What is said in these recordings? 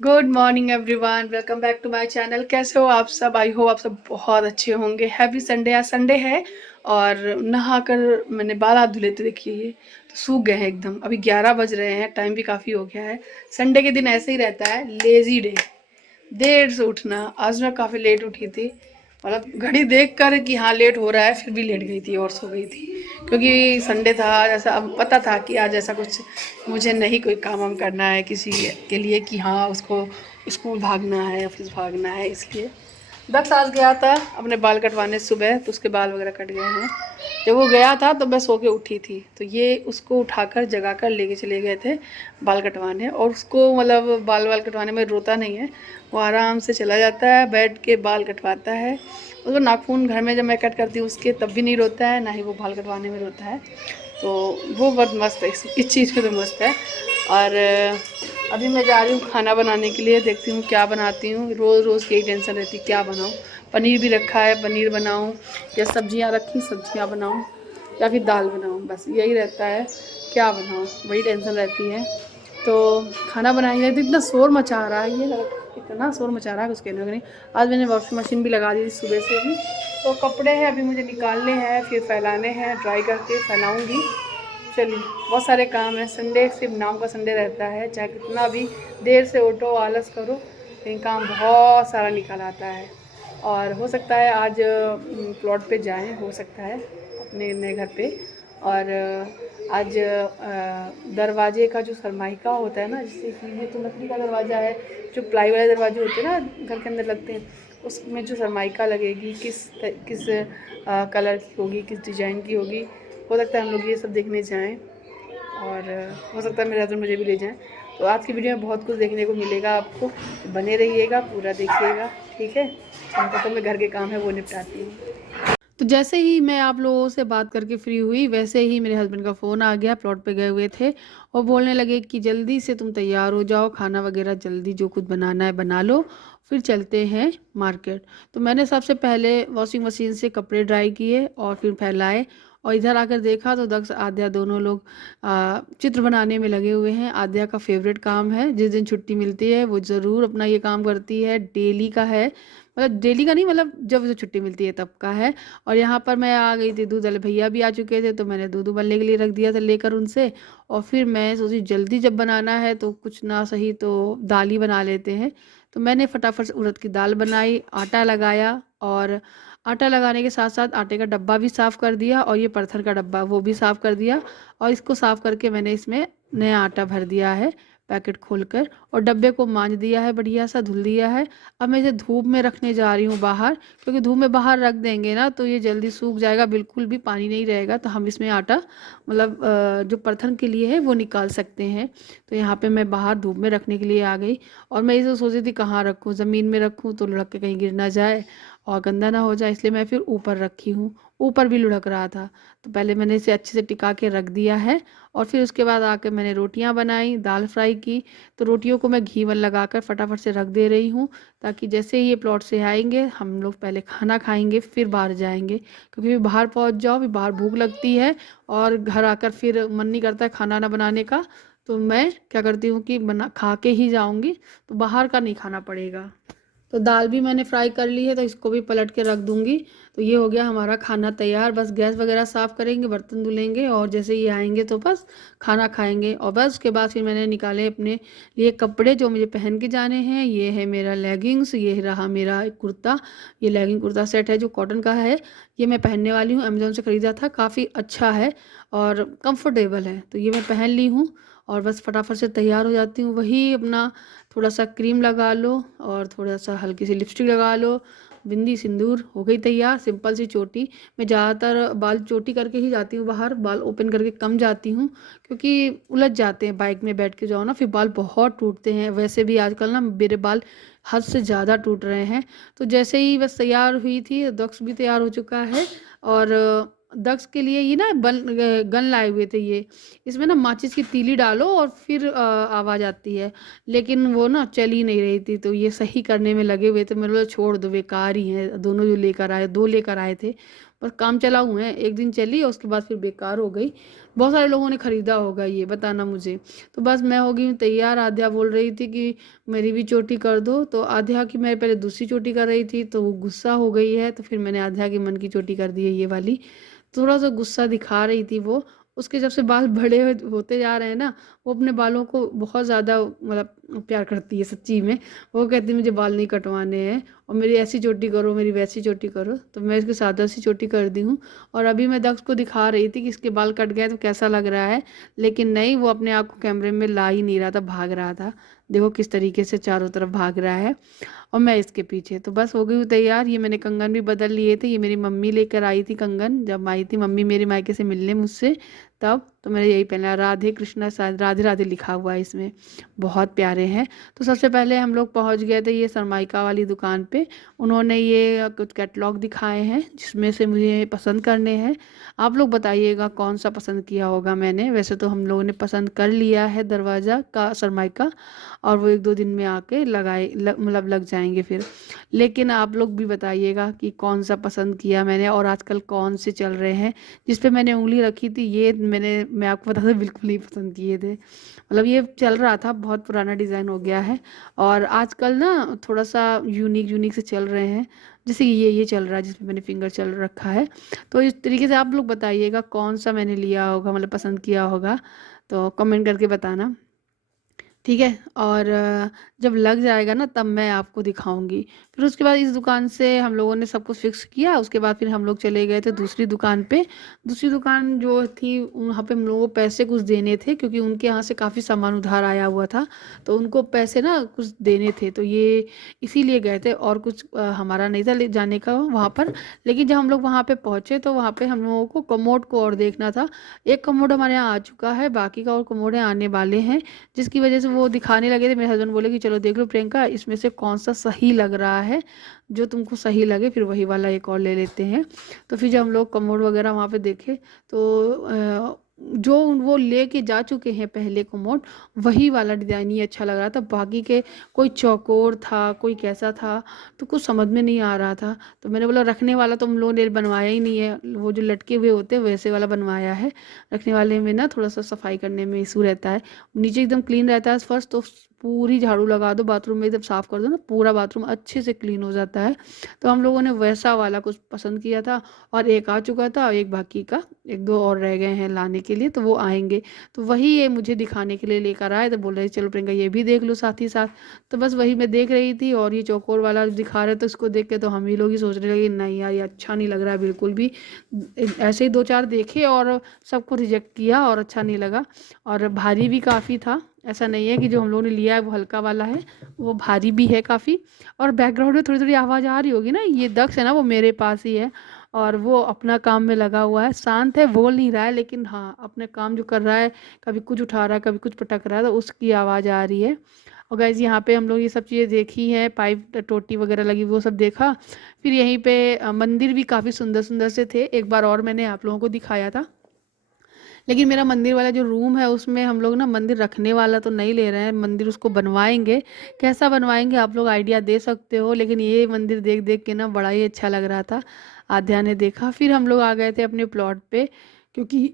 Good morning everyone, welcome back to my channel. कैसे हो आप सब? आई होप आप सब बहुत अच्छे होंगे। Happy Sunday. आज संडे है और नहाकर मैंने बाल हाथ धुले थे। देखिए ये तो सूख गए हैं एकदम। अभी 11 बज रहे हैं, टाइम भी काफ़ी हो गया है। संडे के दिन ऐसे ही रहता है, लेजी डे, देर से उठना। आज मैं काफ़ी लेट उठी थी, मतलब घड़ी देख कर कि हाँ लेट हो रहा है, फिर भी लेट गई थी और सो गई थी। क्योंकि संडे था आज, ऐसा अब पता था कि आज ऐसा कुछ मुझे नहीं कोई काम वाम करना है किसी के लिए कि हाँ उसको स्कूल भागना है, ऑफिस भागना है। इसलिए दक्ष आज गया था अपने बाल कटवाने सुबह, तो उसके बाल वगैरह कट गए हैं। जब वो गया था तो मैं सो के उठी थी, तो ये उसको उठाकर जगाकर लेके चले गए थे बाल कटवाने। और उसको मतलब बाल वाल कटवाने में रोता नहीं है, वो आराम से चला जाता है, बैठ के बाल कटवाता है। उसको नाखून घर में जब मैं कट करती हूँ उसके, तब भी नहीं रोता है, ना ही वो बाल कटवाने में रोता है। तो वो बहुत मस्त है, इस चीज़ पे तो मस्त है। और अभी मैं जा रही हूँ खाना बनाने के लिए, देखती हूँ क्या बनाती हूँ। रोज़ रोज़ की टेंशन रहती है क्या बनाऊँ। पनीर भी रखा है, पनीर बनाऊँ या सब्जियाँ रखी सब्जियाँ बनाऊँ या फिर दाल बनाऊँ, बस यही रहता है क्या बनाऊँ, बड़ी टेंशन रहती है। तो खाना बनाएंगे तो इतना शोर मचा रहा है ये, इतना शोर मचा रहा है कुछ कहने को नहीं। आज मैंने वॉशिंग मशीन भी लगा दी थी सुबह से ही, तो कपड़े हैं अभी मुझे निकालने हैं, फिर फैलाने हैं, ड्राई करके फैलाऊँगी। चलिए, बहुत सारे काम हैं। संडे सिर्फ नाम का संडे रहता है, चाहे कितना भी देर से उठो आलस करो, लेकिन काम बहुत सारा निकल आता है। और हो सकता है आज प्लॉट पे जाएं, हो सकता है अपने नए घर पे। और आज दरवाजे का जो सरमाइका होता है ना, जैसे कि ये तो लकड़ी का दरवाज़ा है, जो प्लाई वाले दरवाजे होते हैं ना घर के अंदर लगते हैं, उसमें जो सरमाइका लगेगी किस कलर की होगी, किस डिज़ाइन की होगी, हो सकता है हम लोग ये सब देखने जाएं। और हो सकता है मेरे हस्बैंड मुझे भी ले जाएं। तो आज की वीडियो में बहुत कुछ देखने को मिलेगा आपको, तो बने रहिएगा, पूरा देखिएगा, ठीक है। तो मैं घर के काम है वो निपटाती हूँ। तो जैसे ही मैं आप लोगों से बात करके फ्री हुई, वैसे ही मेरे हस्बैंड का फ़ोन आ गया। प्लॉट पे गए हुए थे और बोलने लगे कि जल्दी से तुम तैयार हो जाओ, खाना वगैरह जल्दी जो कुछ बनाना है बना लो, फिर चलते हैं मार्केट। तो मैंने सबसे पहले वॉशिंग मशीन से कपड़े ड्राई किए और फिर फैलाए, और इधर आकर देखा तो दक्ष आद्या दोनों लोग चित्र बनाने में लगे हुए हैं। आद्या का फेवरेट काम है, जिस दिन छुट्टी मिलती है वो ज़रूर अपना ये काम करती है, डेली का है। मतलब डेली का नहीं, मतलब जब उसे छुट्टी मिलती है तब का है। और यहाँ पर मैं आ गई थी, दूध वाले भैया भी आ चुके थे, तो मैंने दूध उबलने के लिए रख दिया था लेकर उनसे। और फिर मैं सोची जल्दी जब बनाना है तो कुछ ना सही तो दाल ही बना लेते हैं। तो मैंने फटाफट से उड़द की दाल बनाई, आटा लगाया, और आटा लगाने के साथ साथ आटे का डब्बा भी साफ़ कर दिया, और ये पत्थर का डब्बा वो भी साफ़ कर दिया। और इसको साफ़ करके मैंने इसमें नया आटा भर दिया है पैकेट खोलकर, और डब्बे को मांज दिया है, बढ़िया सा धुल दिया है। अब मैं इसे धूप में रखने जा रही हूँ बाहर, क्योंकि धूप में बाहर रख देंगे ना तो ये जल्दी सूख जाएगा, बिल्कुल भी पानी नहीं रहेगा, तो हम इसमें आटा मतलब जो परथन के लिए है वो निकाल सकते हैं। तो यहाँ पे मैं बाहर धूप में रखने के लिए आ गई। और मैं इसे सोच रही थी कहाँ रखूँ, ज़मीन में रखूँ तो लुढ़क के कहीं गिर ना जाए और गंदा ना हो जाए, इसलिए मैं फिर ऊपर रखी हूँ। ऊपर भी लुढ़क रहा था, तो पहले मैंने इसे अच्छे से टिका के रख दिया है। और फिर उसके बाद आकर मैंने रोटियां बनाई, दाल फ्राई की। तो रोटियों को मैं घी लगाकर फटाफट से रख दे रही हूँ, ताकि जैसे ही ये प्लॉट से आएंगे हम लोग पहले खाना खाएंगे फिर बाहर जाएंगे, क्योंकि बाहर पहुँच जाओ फिर बाहर भूख लगती है और घर आकर फिर मन नहीं करता है खाना ना बनाने का। तो मैं क्या करती हूँ कि बना खा के ही जाऊँगी, तो बाहर का नहीं खाना पड़ेगा। तो दाल भी मैंने फ्राई कर ली है, तो इसको भी पलट के रख दूंगी। तो ये हो गया हमारा खाना तैयार। बस गैस वगैरह साफ़ करेंगे, बर्तन धुलेंगे, और जैसे ये आएंगे तो बस खाना खाएंगे। और बस उसके बाद फिर मैंने निकाले अपने लिए कपड़े जो मुझे पहन के जाने हैं। ये है मेरा लेगिंग्स, ये रहा मेरा एक कुर्ता। ये लेगिंग कुर्ता सेट है जो कॉटन का है, ये मैं पहनने वाली हूँ, अमेज़ोन से ख़रीदा था, काफ़ी अच्छा है और कंफर्टेबल है। तो ये मैं पहन ली हूँ और बस फटाफट से तैयार हो जाती हूँ। वही अपना थोड़ा सा क्रीम लगा लो और थोड़ा सा हल्की सी लिपस्टिक लगा लो, बिंदी सिंदूर, हो गई तैयार। सिंपल सी चोटी, मैं ज़्यादातर बाल चोटी करके ही जाती हूँ बाहर, बाल ओपन करके कम जाती हूँ, क्योंकि उलझ जाते हैं बाइक में बैठ के जाओ ना, फिर बाल बहुत टूटते हैं। वैसे भी आजकल ना मेरे बाल हद से ज़्यादा टूट रहे हैं। तो जैसे ही बस तैयार हुई थी, दक्ष भी तैयार हो चुका है। और दक्ष के लिए ये ना गन लाए हुए थे ये, इसमें ना माचिस की तीली डालो और फिर आवाज़ आती है, लेकिन वो ना चल ही नहीं रही थी, तो ये सही करने में लगे हुए थे। मैंने बोला छोड़ दो, बेकार ही है। दोनों जो लेकर आए, दो लेकर आए थे, बस काम चला हुए हैं, एक दिन चली और उसके बाद फिर बेकार हो गई। बहुत सारे लोगों ने ख़रीदा होगा, ये बताना मुझे। तो बस मैं हो गई हूँ तैयार। आध्या बोल रही थी कि मेरी भी चोटी कर दो, तो आध्या की मैं पहले दूसरी चोटी कर रही थी तो वो गुस्सा हो गई है, तो फिर मैंने आध्या के मन की चोटी कर दी है ये वाली। थोड़ा सा गुस्सा दिखा रही थी वो। उसके जब से बाल बड़े होते जा रहे हैं ना, वो अपने बालों को बहुत ज़्यादा मतलब प्यार करती है सच्ची में। वो कहती है मुझे बाल नहीं कटवाने हैं और मेरी ऐसी चोटी करो, मेरी वैसी चोटी करो, तो मैं इसकी सादा सी चोटी कर दी हूँ। और अभी मैं दक्ष को दिखा रही थी कि इसके बाल कट गए तो कैसा लग रहा है, लेकिन नहीं, वो अपने आप को कैमरे में ला ही नहीं रहा था, भाग रहा था। देखो किस तरीके से चारों तरफ भाग रहा है और मैं इसके पीछे। तो बस हो गई हूँ तैयार। ये मैंने कंगन भी बदल लिए थे, ये मेरी मम्मी लेकर आई थी कंगन, जब आई थी मम्मी मेरे मायके से मिलने मुझसे तब, तो मैंने यही पहना। राधे कृष्णा, शायद राधे राधे लिखा हुआ है इसमें, बहुत प्यारे हैं। तो सबसे पहले हम लोग पहुँच गए थे ये सरमाइका वाली दुकान पे। उन्होंने ये कुछ कैटलॉग दिखाए हैं जिसमें से मुझे पसंद करने हैं। आप लोग बताइएगा कौन सा पसंद किया होगा मैंने। वैसे तो हम लोगों ने पसंद कर लिया है दरवाज़ा का सरमाइका, और वो एक दो दिन में आके मतलब लग जाएंगे फिर। लेकिन आप लोग भी बताइएगा कि कौन सा पसंद किया मैंने और आजकल कौन से चल रहे हैं। जिस पे मैंने उंगली रखी थी ये मैं आपको बता दूं बिल्कुल नहीं पसंद किए थे। मतलब ये चल रहा था, बहुत पुराना डिज़ाइन हो गया है। और आजकल ना थोड़ा सा यूनिक यूनिक से चल रहे हैं, जैसे कि ये चल रहा है जिसमें मैंने फिंगर चल रखा है। तो इस तरीके से आप लोग बताइएगा कौन सा मैंने लिया होगा, मतलब पसंद किया होगा, तो कमेंट करके बताना, ठीक है। और जब लग जाएगा ना तब मैं आपको दिखाऊंगी। फिर उसके बाद इस दुकान से हम लोगों ने सब कुछ फिक्स किया, उसके बाद फिर हम लोग चले गए थे दूसरी दुकान पे। दूसरी दुकान जो थी वहाँ पे हम लोगों को पैसे कुछ देने थे, क्योंकि उनके यहाँ से काफ़ी सामान उधार आया हुआ था, तो उनको पैसे ना कुछ देने थे, तो ये इसीलिए गए थे। और कुछ हमारा नहीं था ले जाने का वहाँ पर। लेकिन जब हम लोग वहाँ पे पहुँचे तो वहाँ पे हम लोगों को कमोड को और देखना था। एक कमोड हमारे यहाँ आ चुका है, बाकी का और कमोड आने वाले हैं, जिसकी वजह से वो दिखाने लगे थे। मेरे हस्बैंड बोले कि चलो देख लो प्रियंका, इसमें से कौन सा सही लग रहा है, जो तुमको सही लगे फिर वही वाला एक और ले लेते हैं। तो फिर जब हम लोग कमोड वगैरह वहाँ पे देखे तो जो वो लेके जा चुके हैं पहले कमोड, वही वाला डिज़ाइन ही अच्छा लग रहा था। बाकी के कोई चौकोर था, कोई कैसा था, तो कुछ समझ में नहीं आ रहा था। तो मैंने बोला रखने वाला तो हम लोगों ने बनवाया ही नहीं है, वो जो लटके हुए होते हैं वैसे वाला बनवाया है। रखने वाले में ना थोड़ा सा सफाई करने में इशू रहता है। नीचे एकदम क्लीन रहता है फर्स्ट, तो पूरी झाड़ू लगा दो बाथरूम में, एकदम साफ कर दो ना, पूरा बाथरूम अच्छे से क्लीन हो जाता है। तो हम लोगों ने वैसा वाला कुछ पसंद किया था। और एक आ चुका था और एक बाकी का, एक दो और रह गए हैं लाने के लिए, तो वो आएंगे। तो वही ये मुझे दिखाने के लिए लेकर आए, तो बोल रहे चलो प्रियंका ये भी देख लो साथ ही साथ। तो बस वही मैं देख रही थी, और ये चौकोर वाला दिखा रहे, तो इसको देख के तो हम ही लोग ही सोचने लगे नहीं यार ये अच्छा नहीं लग रहा है बिल्कुल भी। ऐसे ही दो चार देखे और सबको रिजेक्ट किया और अच्छा नहीं लगा। और भारी भी काफ़ी था, ऐसा नहीं है कि जो हम लोगों ने लिया है वो हल्का वाला है, वो भारी भी है काफ़ी। और बैकग्राउंड में थोड़ी थोड़ी आवाज़ आ रही होगी ना, ये दक्ष है ना वो मेरे पास ही है, और वो अपना काम में लगा हुआ है, शांत है, बोल नहीं रहा है, लेकिन हाँ अपने काम जो कर रहा है, कभी कुछ उठा रहा है कभी कुछ पटक रहा है, तो उसकी आवाज़ आ रही है। और गाइज यहाँ पे हम लोग ये सब चीज़ें देखी हैं, पाइप टोटी वगैरह लगी वो सब देखा। फिर यहीं पे मंदिर भी काफ़ी सुंदर सुंदर से थे, एक बार और मैंने आप लोगों को दिखाया था। लेकिन मेरा मंदिर वाला जो रूम है उसमें हम लोग ना मंदिर रखने वाला तो नहीं ले रहे हैं, मंदिर उसको बनवाएंगे। कैसा बनवाएंगे आप लोग आइडिया दे सकते हो, लेकिन ये मंदिर देख देख के ना बड़ा ही अच्छा लग रहा था। आध्या ने देखा, फिर हम लोग आ गए थे अपने प्लॉट पे, क्योंकि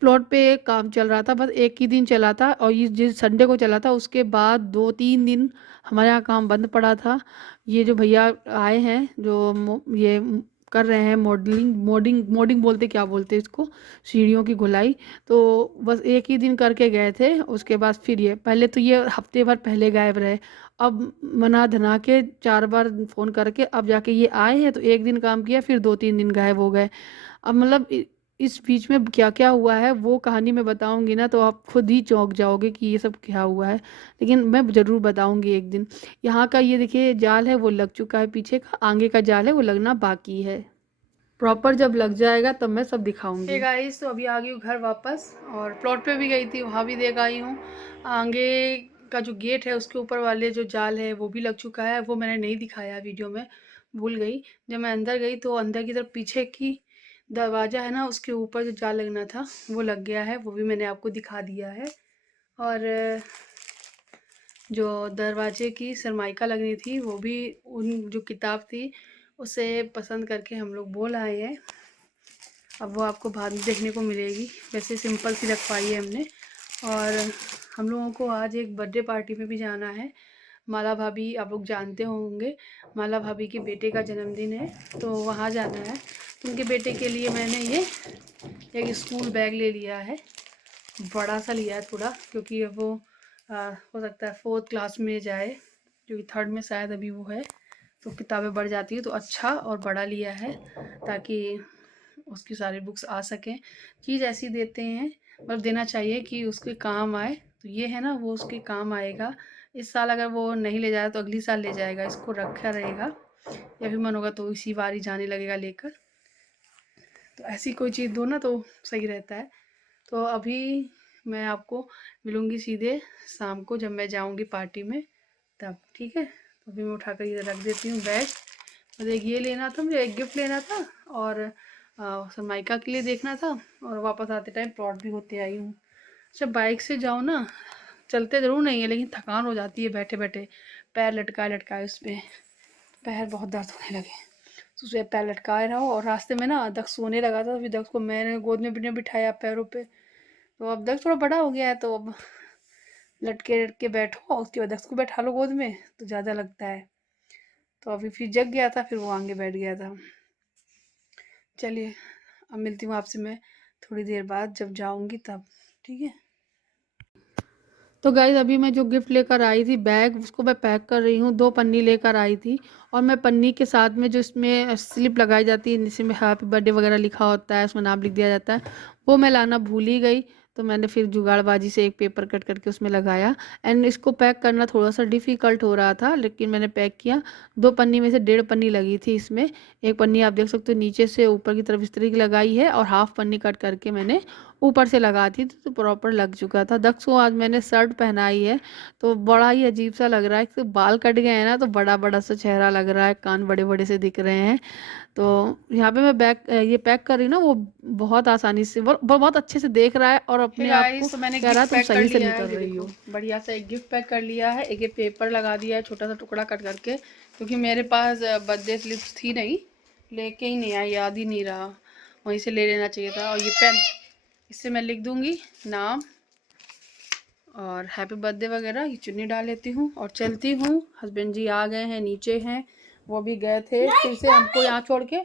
प्लॉट पे काम चल रहा था, बस एक ही दिन चला था, और ये जिस संडे को चला था उसके बाद 2-3 दिन हमारे यहाँ काम बंद पड़ा था। ये जो भैया आए हैं जो ये कर रहे हैं मॉडलिंग, मोडिंग बोलते क्या बोलते हैं इसको, सीढ़ियों की घुलाई, तो बस एक ही दिन करके गए थे। उसके बाद फिर ये पहले तो ये हफ्ते भर पहले गायब रहे, अब मना धना के 4 बार फ़ोन करके अब जाके ये आए हैं, तो एक दिन काम किया फिर 2-3 दिन गायब हो गए। अब मतलब इस बीच में क्या क्या हुआ है वो कहानी मैं बताऊंगी ना तो आप खुद ही चौंक जाओगे कि ये सब क्या हुआ है, लेकिन मैं ज़रूर बताऊंगी एक दिन। यहाँ का ये देखिए जाल है वो लग चुका है, पीछे का आगे का जाल है वो लगना बाकी है, प्रॉपर जब लग जाएगा तब मैं सब दिखाऊंगी। हे गाइस, तो अभी आ गई हूँ घर वापस, और प्लॉट पे भी गई थी वहाँ भी देख आई हूँ। आगे का जो गेट है उसके ऊपर वाले जो जाल है वो भी लग चुका है, वो मैंने नहीं दिखाया वीडियो में, भूल गई। जब मैं अंदर गई तो अंदर की तरफ पीछे की दरवाज़ा है ना उसके ऊपर जो जाल लगना था वो लग गया है, वो भी मैंने आपको दिखा दिया है। और जो दरवाजे की सरमाइका लगनी थी वो भी, उन जो किताब थी उसे पसंद करके हम लोग बोल आए हैं। अब वो आपको बाद में देखने को मिलेगी। वैसे सिंपल सी रखवाई है हमने। और हम लोगों को आज एक बर्थडे पार्टी में भी जाना है। माला भाभी आप लोग जानते होंगे, माला भाभी के बेटे का जन्मदिन है, तो वहाँ जाना है। तो उनके बेटे के लिए मैंने ये एक स्कूल बैग ले लिया है, बड़ा सा लिया है थोड़ा, क्योंकि अब वो हो सकता है 4th क्लास में जाए, क्योंकि 3rd में शायद अभी वो है, तो किताबें बढ़ जाती है, तो अच्छा और बड़ा लिया है ताकि उसकी सारी बुक्स आ सकें। चीज़ ऐसी देते हैं, मतलब देना चाहिए कि उसके काम आए। तो ये है ना, वो उसके काम आएगा। इस साल अगर वो नहीं ले जाए तो अगली साल ले जाएगा, इसको रखा रहेगा, या फिर मन होगा तो इसी बार ही जाने लगेगा लेकर। तो ऐसी कोई चीज़ दो ना तो सही रहता है। तो अभी मैं आपको मिलूँगी सीधे शाम को जब मैं जाऊँगी पार्टी में, तब ठीक है। तो अभी मैं उठाकर इधर रख देती हूँ बैग। मुझे एक ये लेना था, मुझे एक गिफ्ट लेना था, और सनमाइका के लिए देखना था, और वापस आते टाइम प्लॉट भी होते आई हूँ। जब बाइक से जाओ ना, चलते ज़रूर नहीं है लेकिन थकान हो जाती है बैठे बैठे, पैर लटकाए लटकाए उस पर पैर बहुत दर्द होने लगे। तो उसे पैर लटकाए रहो, और रास्ते में ना दक्ष सोने लगा था, फिर दक्ष को मैंने गोद में भी बिठाया पैरों पे। तो अब दक्ष थोड़ा बड़ा हो गया है, तो अब लटके लटके बैठो, उसके बाद दक्ष को बैठा लो गोद में तो ज़्यादा लगता है। तो अभी फिर जग गया था, फिर वो आगे बैठ गया था। चलिए अब मिलती हूँ आपसे मैं थोड़ी देर बाद जब जाऊँगी तब, ठीक है। तो गाइज़ अभी मैं जो गिफ्ट लेकर आई थी बैग, उसको मैं पैक कर रही हूँ। 2 पन्नी लेकर आई थी, और मैं पन्नी के साथ में जो इसमें स्लिप लगाई जाती है जिसमें हैप्पी बर्थडे वगैरह लिखा होता है, उसमें नाम लिख दिया जाता है, वो मैं लाना भूल ही गई। तो मैंने फिर जुगाड़बाजी से एक पेपर कट करके उसमें लगाया। एंड इसको पैक करना थोड़ा सा डिफ़िकल्ट हो रहा था, लेकिन मैंने पैक किया। 2 पन्नी में से 1.5 पन्नी लगी थी इसमें। एक पन्नी आप देख सकते हो नीचे से ऊपर की तरफ इस तरीके लगाई है, और हाफ पन्नी कट करके मैंने ऊपर से लगा थी, तो प्रॉपर लग चुका था। दक्ष को आज मैंने शर्ट पहनाई है, तो बड़ा ही अजीब सा लग रहा है। तो बाल कट गए हैं ना, तो बड़ा बड़ा सा चेहरा लग रहा है, कान बड़े बड़े से दिख रहे हैं। तो यहाँ पे मैं बैग ये पैक कर रही हूँ ना, वो बहुत आसानी से, वो बहुत अच्छे से देख रहा है, और अपने आप को तो मैंने कह रहा है गिफ्ट तुम पैक कर सही से लिया नहीं है, कर ये रही देखो हो। बढ़िया सा एक गिफ्ट पैक कर लिया है। एक ये पेपर लगा दिया है छोटा सा टुकड़ा कट करके, क्योंकि मेरे पास बर्थडे स्लिप्स थी नहीं, लेके ही नहीं आई, याद ही नहीं रहा, वहीं से ले लेना चाहिए था। और ये पेन, इससे मैं लिख दूंगी नाम और हैप्पी बर्थडे वगैरह। ये चुन्नी डाल लेती हूँ और चलती हूँ। हस्बैंड जी आ गए हैं, नीचे हैं, वो भी गए थे फिर से हमको यहाँ छोड़ के।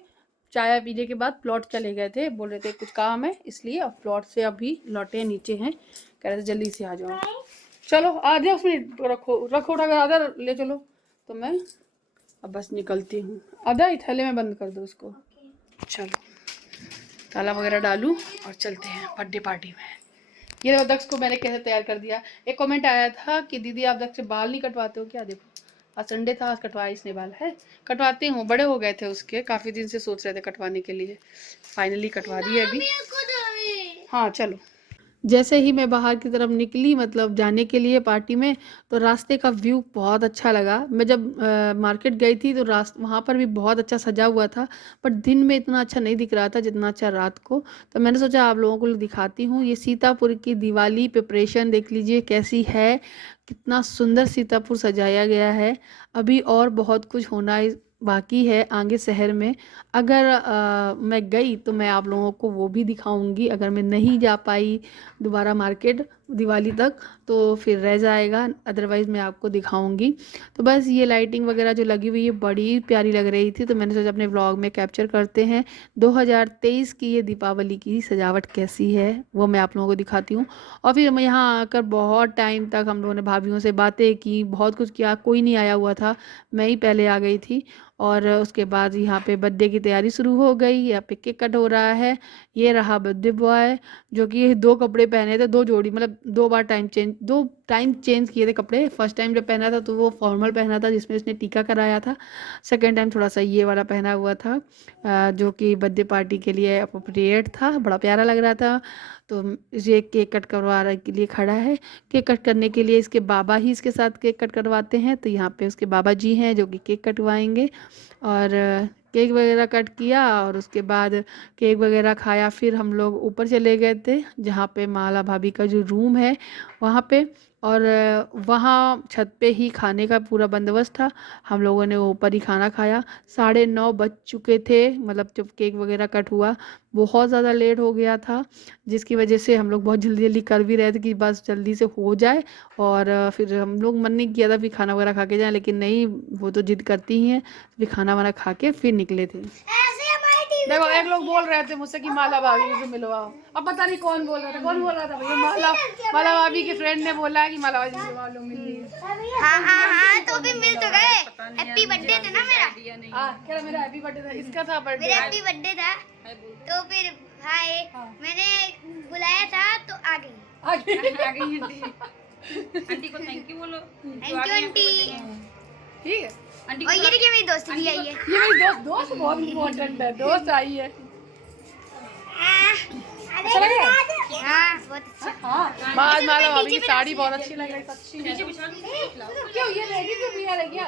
चाय पीने के बाद प्लॉट चले गए थे, बोल रहे थे कुछ काम है, इसलिए अब प्लॉट से अभी लौटे नीचे हैं, कह रहे थे जल्दी से आ जाओ। चलो आ जाओ, उसमें रखो रखो, अगर आधा ले चलो। तो मैं अब बस निकलती हूँ, आधा ही थैले में बंद कर दो उसको। चलो ताला वगैरह डालूँ और चलते हैं बर्थडे पार्टी में। ये देखो दक्ष को मैंने कैसे तैयार कर दिया। एक कमेंट आया था कि दीदी आप दक्ष से बाल नहीं कटवाते हो क्या, देखो आज संडे था, आज कटवाया इसने बाल। है कटवाते हूँ, बड़े हो गए थे उसके, काफ़ी दिन से सोच रहे थे कटवाने के लिए, फाइनली कटवा दिए अभी। हाँ चलो। जैसे ही मैं बाहर की तरफ निकली, मतलब जाने के लिए पार्टी में, तो रास्ते का व्यू बहुत अच्छा लगा। मैं जब मार्केट गई थी तो वहाँ पर भी बहुत अच्छा सजा हुआ था, पर दिन में इतना अच्छा नहीं दिख रहा था जितना अच्छा रात को। तो मैंने सोचा आप लोगों को दिखाती हूँ। ये सीतापुर की दिवाली प्रिपरेशन देख लीजिए कैसी है, कितना सुंदर सीतापुर सजाया गया है। अभी और बहुत कुछ होना बाकी है आगे शहर में। अगर मैं गई तो मैं आप लोगों को वो भी दिखाऊंगी। अगर मैं नहीं जा पाई दोबारा मार्केट दिवाली तक तो फिर रह जाएगा, अदरवाइज़ मैं आपको दिखाऊंगी। तो बस ये लाइटिंग वगैरह जो लगी हुई है बड़ी प्यारी लग रही थी, तो मैंने सोचा अपने व्लॉग में कैप्चर करते हैं 2023 की ये दीपावली की सजावट कैसी है, वो मैं आप लोगों को दिखाती हूँ। और फिर मैं यहाँ आकर बहुत टाइम तक हम लोगों ने भाभीियों से बातें की, बहुत कुछ किया, कोई नहीं आया हुआ था, मैं ही पहले आ गई थी। और उसके बाद यहाँ पे बर्थडे की तैयारी शुरू हो गई, यहाँ पे केक कट हो रहा है। ये रहा बर्थडे बॉय, जो कि 2 कपड़े पहने थे, 2 जोड़ी, मतलब 2 टाइम चेंज किए थे कपड़े। फर्स्ट टाइम जब पहना था तो वो फॉर्मल पहना था जिसमें उसने टीका कराया था। सेकेंड टाइम थोड़ा सा ये वाला पहना हुआ था, जो कि बर्थडे पार्टी के लिए अप्रोप्रिएट था, बड़ा प्यारा लग रहा था। तो ये केक कट करवाने के लिए खड़ा है। केक कट करने के लिए इसके बाबा ही इसके साथ केक कट करवाते हैं, तो यहाँ पे उसके बाबा जी हैं जो कि केक कटवाएंगे। और केक वगैरह कट किया, और उसके बाद केक वगैरह खाया। फिर हम लोग ऊपर चले गए थे जहाँ पे माला भाभी का जो रूम है वहाँ पे, और वहाँ छत पे ही खाने का पूरा बंदोबस्त था। हम लोगों ने ऊपर ही खाना खाया। 9:30 बज चुके थे, मतलब जब केक वगैरह कट हुआ। बहुत ज़्यादा लेट हो गया था, जिसकी वजह से हम लोग बहुत जल्दी जल्दी कर भी रहे थे कि बस जल्दी से हो जाए। और फिर हम लोग मन नहीं किया था फिर खाना वगैरह खा के जाएं, लेकिन नहीं, वो तो जिद करती ही हैं। फिर खाना वाना खा के फिर निकले थे। देखो एक लोग बोल रहे थे मुझसे कि माला भाभी से मिलवाओ। अब पता नहीं कौन बोल रहा था, कौन बोल रहा था भैया? माला भाभी के फ्रेंड ने बोला है कि माला भाभी से मिलवा लो, मिल ली। हाँ तो भी मिल तो गए। हैप्पी बर्थडे था ना मेरा। क्या मेरा हैप्पी बर्थडे था, इसका था बर्थडे। मेरा हैप्पी बर्थडे था तो फिर भाई मैंने बुलाया था तो आ गई। आ गई आंटी को थैंक यू बोलो। Thank you aunty. ठीक है। आंटी और ये देखिए मेरी दोस्त भी आई है। ये मेरी दोस्त बहुत इम्पोर्टेंट है, दोस्त आई है। अच्छा लग रहा है? हाँ बहुत अच्छा। हाँ, माला भाभी की साड़ी बहुत अच्छी लग रही है, सच्ची में। क्यों ये रेडी तो भी है क्या?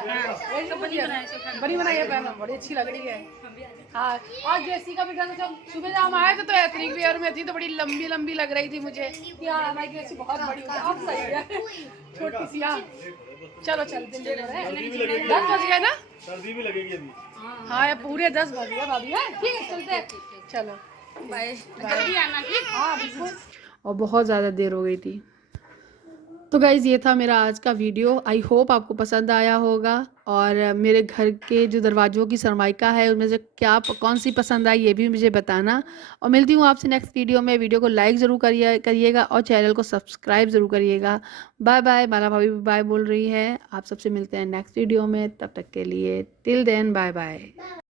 बड़ी बनाई है, पहना बड़ी अच्छी लग रही है। हाँ, और जैसी का भी घर जब सुबह जब हम आए थे तो एथनिक वेयर में थी, तो बड़ी लंबी लंबी लग रही थी मुझे कि हाँ हमारी ड्रेस बहुत बड़ी है। अब सही है, छोटी सी। हाँ चलो चलते हैं, 10 बज गए ना? सर्दी भी लगेगी अभी। हाँ ये पूरे 10 बज गए भाभी। है ठीक है, चलते हैं। चलो बाय, जल्दी आना ठीक। हाँ बिल्कुल। और बहुत ज़्यादा देर हो गई थी। तो गाइज़ ये था मेरा आज का वीडियो। आई होप आपको पसंद आया होगा। और मेरे घर के जो दरवाज़ों की सरमाइका है उनमें से कौन सी पसंद आई ये भी मुझे बताना। और मिलती हूँ आपसे नेक्स्ट वीडियो में। वीडियो को लाइक ज़रूर करिएगा और चैनल को सब्सक्राइब ज़रूर करिएगा। Bye bye. माला भाभी भी बाय बोल रही है। आप सबसे मिलते हैं नेक्स्ट वीडियो में, तब तक के लिए टिल देन बाय बाय।